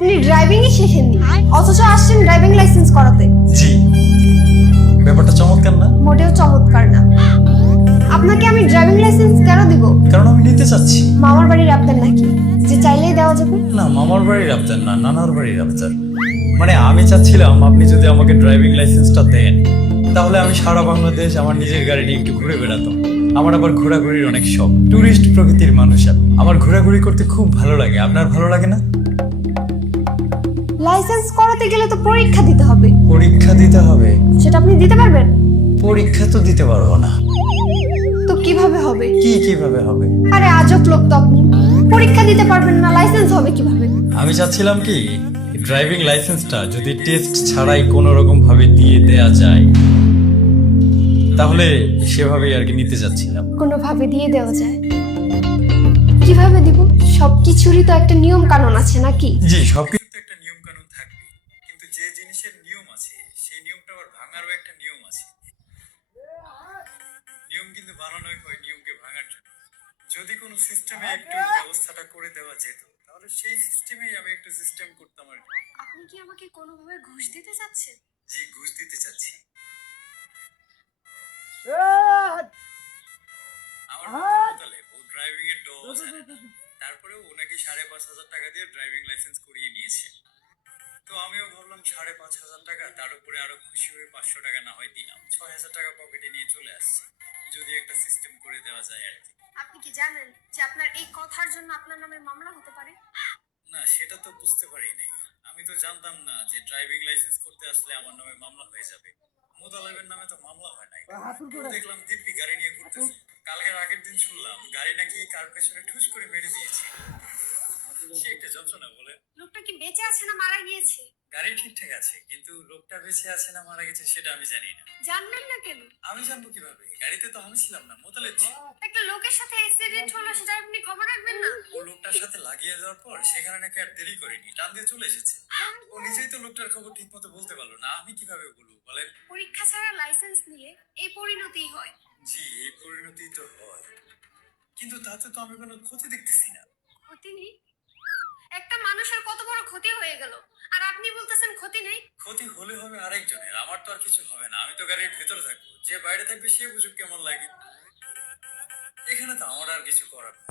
আপনি ড্রাইভিংই শিখেননি, অথচ আসছেন ড্রাইভিং লাইসেন্স করাতে। জি, ব্যাপারটা চমৎকার না? মোটেও চমৎকার না। আপনাকে আমি ড্রাইভিং লাইসেন্স কেন দিব? কারণ আমি নিতে চাচ্ছি। মামার বাড়ির আবদার নাকি যে চাইলেই দেওয়া যাবে? না, মামার বাড়ির আবদার না, নানার বাড়ির আবদার। মানে আমি চাচ্ছিলাম আপনি যদি আমাকে ড্রাইভিং লাইসেন্সটা দেন, তাহলে আমি সারা বাংলাদেশ আমার নিজের গাড়ি নিয়ে একটু ঘুরে বেড়াতাম। আমার আবার ঘোরাঘুরির অনেক শখ, টুরিস্ট প্রকৃতির মানুষ আমি। আমার ঘোরাঘুরি করতে খুব ভালো লাগে। আপনার ভালো লাগে না? লাইসেন্স করাতে গেলে তো পরীক্ষা দিতে হবে। পরীক্ষা দিতে হবে? সেটা আপনি দিতে পারবেন? পরীক্ষা তো দিতে পারবো না। তো কিভাবে হবে? কিভাবে হবে? আরে আজব লোক তো আপনি। পরীক্ষা দিতে পারবেন না, লাইসেন্স হবে কিভাবে? আমি চাচ্ছিলাম কি, ড্রাইভিং লাইসেন্সটা যদি টেস্ট ছাড়াই কোনো রকম ভাবে দিয়ে দেয়া যায়, তাহলে সেভাবেই আর কি নিতে যাচ্ছিলাম। কোনোভাবে দিয়ে দেওয়া যায়? কিভাবে দিব? সবকিছুরই তো একটা নিয়ম কানুন আছে নাকি? জি, সবকিছু তো একটা নিয়ম কানুন থাকবে, কিন্তু যে জিনিসের নিয়ম আছে সেই নিয়মটা আবার ভাঙারও একটা নিয়ম আছে। নিয়ম কিন্তু বানানোই হয় নিয়মকে ভাঙার জন্য। যদি কোনো সিস্টেমে একটু ব্যবস্থাটা করে দেওয়া যেত, তাহলে সেই সিস্টেমেই আমি একটু সিস্টেম করতাম আর কি। আপনি কি আমাকে কোনোভাবে ঘুষ দিতে চাচ্ছেন? জি, ঘুষ দিতে চাচ্ছি। আমার বলতে ও ড্রাইভিং এর ড জানে না, তারপরেও ওনাকে 5,500 টাকা দিয়ে ড্রাইভিং লাইসেন্স করিয়ে নিয়েছে। তো আমিও ভাবলাম 5,500 টাকা, তার উপরে আরো খুশি হয়ে 500 টাকা না হয় দিলাম, 6,000 টাকা পকেটে নিয়ে চলে আসছি। যদি একটা সিস্টেম করে দেওয়া যায় আর কি। আপনি কি জানেন যে আপনার এই কথার জন্য আপনার নামে মামলা হতে পারে? না, সেটা তো বুঝতে পারি নাই। আমি তো জানতাম না যে ড্রাইভিং লাইসেন্স করতে আসলে আমার নামে মামলা হয়ে যাবে। মোতালেবের নামে তো মামলা হয় নাই। দেখলাম দিব্যি গাড়ি নিয়ে ঘুরতেছে। কালকের আগের দিন শুনলাম গাড়ি নাকি কার পেছনে ঠুস করে মেরে দিয়েছে। সে একটা যন্ত্রণা বলে। লোকটা কি বেঁচে আছে না মারা গিয়েছে? গাড়ি ঠিকঠাক আছে, কিন্তু লোকটা বেঁচে আছে না মারা গেছে সেটা আমি জানি না। জানবেন না কেন? আমি জানবো কিভাবে? গাড়িতে তো আমি ছিলাম না, মোতালেব ছিল। একটা লোকের সাথে অ্যাক্সিডেন্ট হলো, সেটা আপনি খবর রাখবেন না? ও লোকটার সাথে লাগিয়ে যাওয়ার পর সেখানে নাকি আর দেরি করেনি, টান দিয়ে চলে এসেছে। ও নিজেই তো লোকটার খবর ঠিক মতো বলতে পারলো না, আমি কিভাবে বলবো বলেন? পরীক্ষা ছাড়া লাইসেন্স নিয়ে এই পরিণতিই হয়। জি, এই পরিণতি তো হয়, কিন্তু তাতে তো আমি কোনো ক্ষতি দেখতেছি না। ক্ষতি নেই? একটা মানুষের কত বড় ক্ষতি হয়ে গেল, আর আপনি বলতেছেন ক্ষতি নেই? ক্ষতি হলে হবে আরেকজনের, আমার তো আর কিছু হবে না। আমি তো গাড়ির ভেতরে থাকবো, যে বাইরে থাকবে সে বুঝুক কেমন লাগে। এখানে তো আমার আর কিছু করার নেই।